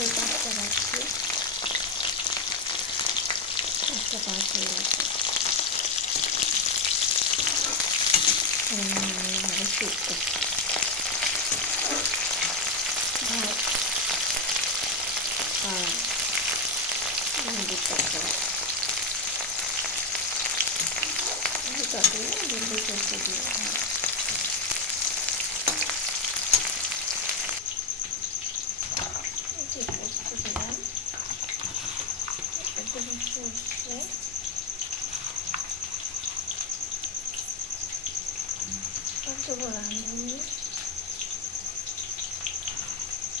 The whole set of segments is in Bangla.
ওই 5টা বাজছে, 5টা 5 হয়ে গেছে। ভালো সিদ্ধ ভাত আর মুরগির তরকারি, তরকারি ভেন্ডি সরষে দিয়ে পোস্ত দিলাম, একদম সরষে, দেবো রাঁধুনি,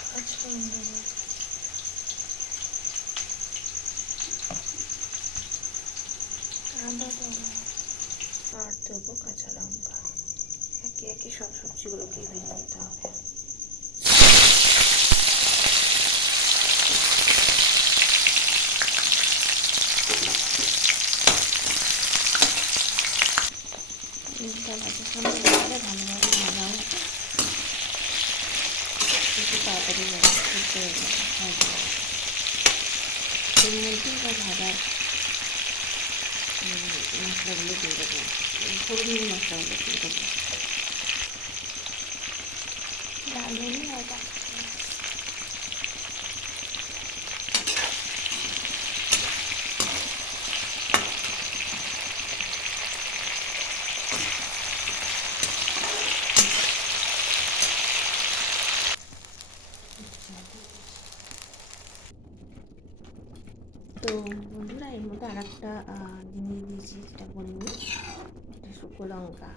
পাঁচফোড়ন দেবো, আদা দেবো আর দেবো কাঁচা লঙ্কা। একে একে সব সবজিগুলোকে ভেজে নিতে হবে। ভাজার সঙ্গে ভালোভাবে ভাজা হচ্ছে, একটু তাড়াতাড়ি সিদ্ধ হয়ে যাবে। এর মধ্যে ভাজা মশলাগুলো দিয়ে দেবো, ফোড়নের মশলাগুলো দিয়ে দেবো, রাঁধুনি আর তো বন্ধুরা, এর মধ্যে আর একটা জিনিস দিয়েছি, যেটা বলিনি, এটা শুকনো লঙ্কা,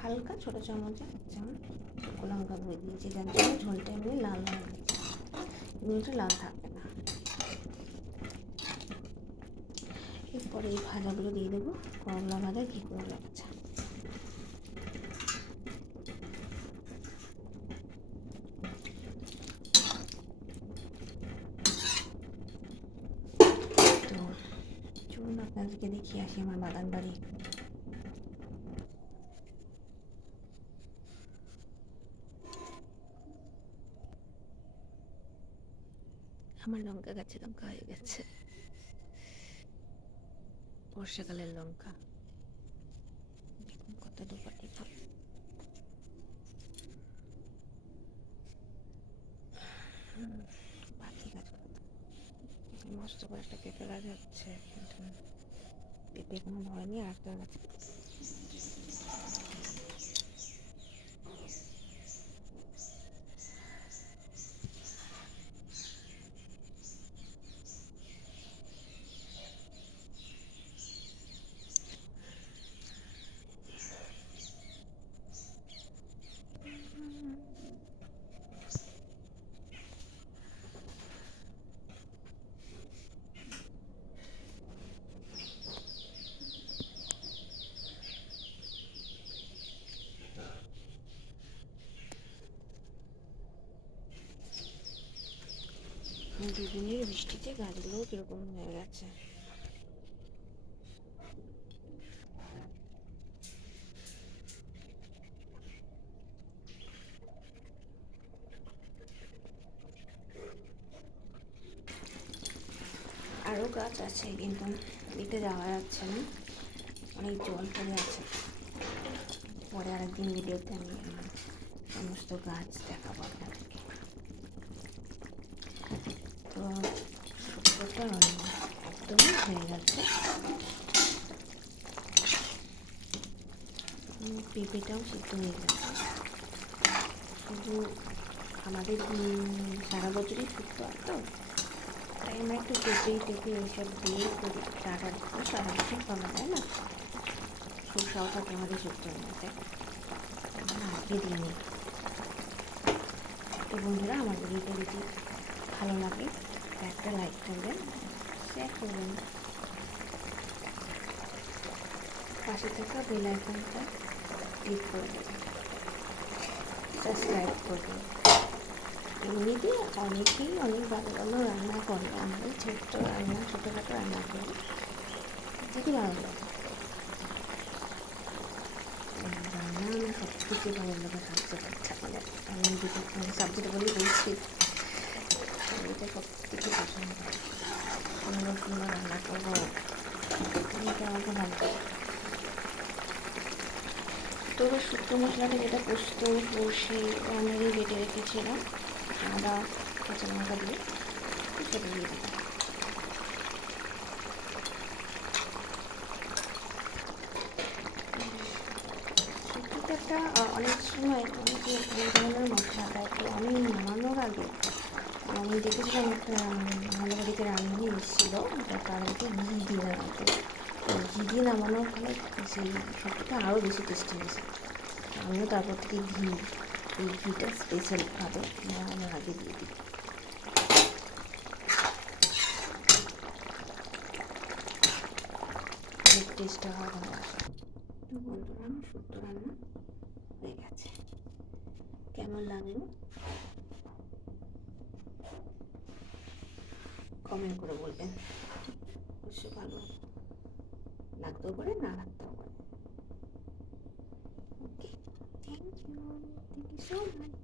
হালকা ছোটো চামচে 1 চামচ শুকনো লঙ্কা দিয়ে দিয়েছি, যার জন্য ঝোলটা এমনি লাল হয়ে গেছে, এমনিটা লাল থাকবে না। এরপরে এই ভাজাগুলো দিয়ে দেবো, করলা ভাজা, ঘি করলা ভাজা। তো চলুন আপনাদেরকে দেখিয়ে আসি আমার বাগান বাড়ি। আমার লঙ্কা গাছে লঙ্কা হয়ে গেছে, বর্ষাকালের লঙ্কা, দেখুন কত দুপাটি ফল। বাকি গাছগুলো মস্ত করে একটা পেঁপে গাছ হচ্ছে, কিন্তু পেঁপে কোনো হয়নি। আর একটা গাছ দুদিনের বৃষ্টিতে গাছগুলোও কিরকম হয়ে গেছে। আরও গাছ আছে, কিন্তু দিতে যাওয়া যাচ্ছে না, অনেক জল পড়ে আছে। পরে আরেকদিন ভিডিওতে আমি সমস্ত গাছ দেখাবো আপনাদেরকে। তো শুক্তোটা একদমই হয়ে গেছে, পেঁপেটাও সিদ্ধ হয়ে গেছে। শুধু আমাদের সারা বছরই শুক্তো হয়, তো তাই আমরা একটু পেঁপে এইসব দিয়ে করি। ডাটা সারা বছর পাওয়া যায় না, সরষাও থাকে আমাদের শুক্তোর মধ্যে, আজকে দিইনি। তো বন্ধুরা, আমার ভিডিওটা যদি ভালো লাগে একটা লাইক করবেন, শেয়ার করবেন, পাশে থাকা বেল আইকনটা ক্লিক করে দেবেন, সাবস্ক্রাইব করবেন। এমনিতে অনেকেই অনেক ভালো ভালো রান্না করে, আমাদের ছোটোখাটো রান্না করি, যদি ভালো লাগে। রান্না আমার সব থেকে ভালো লাগে সাবজেক্ট, মানে আমি যেটা সাবজেক্ট বলেই বলছি, খেতে সব থেকে পছন্দ হয়। সুন্দর সুন্দর রান্না করবো, এটা আমাকে ভালো লাগে। তো এবার শুক্তো মশলাটা যেটা পোস্ত সর্ষে আমরাই বেটে রেখেছিলাম আদা কাঁচা লঙ্কা দিয়ে, সেটা দিয়ে দিলাম। শুক্তোতে একটা অনেক সময় অনেকে অনেক ধরনের মশলা দেয়, তো আমি নামানোর আগে আমি দেখেছিলাম একটা আমাদের বাড়িতে রাঁধুনি এসেছিলো, তার মধ্যে ঘি দিয়ে নামাতো। ঘি দিয়ে নামানোর ফলে সেই শুক্তোটা আরও বেশি টেস্টি হয়েছে। আমিও তারপর থেকে এই ঘিটা স্পেশালভাবে নামানোর আগে দিয়ে দিই। টেস্টটা ভালো আসে। তো বন্ধুরা, আমার শুক্তো রান্না হয়ে গেছে। কেমন লাগলো কমেন্ট করে বলবেন। অবশ্যই ভালো লাগতেও পারে, না লাগতেও পারে। ওকে, থ্যাংক ইউ সো মাচ।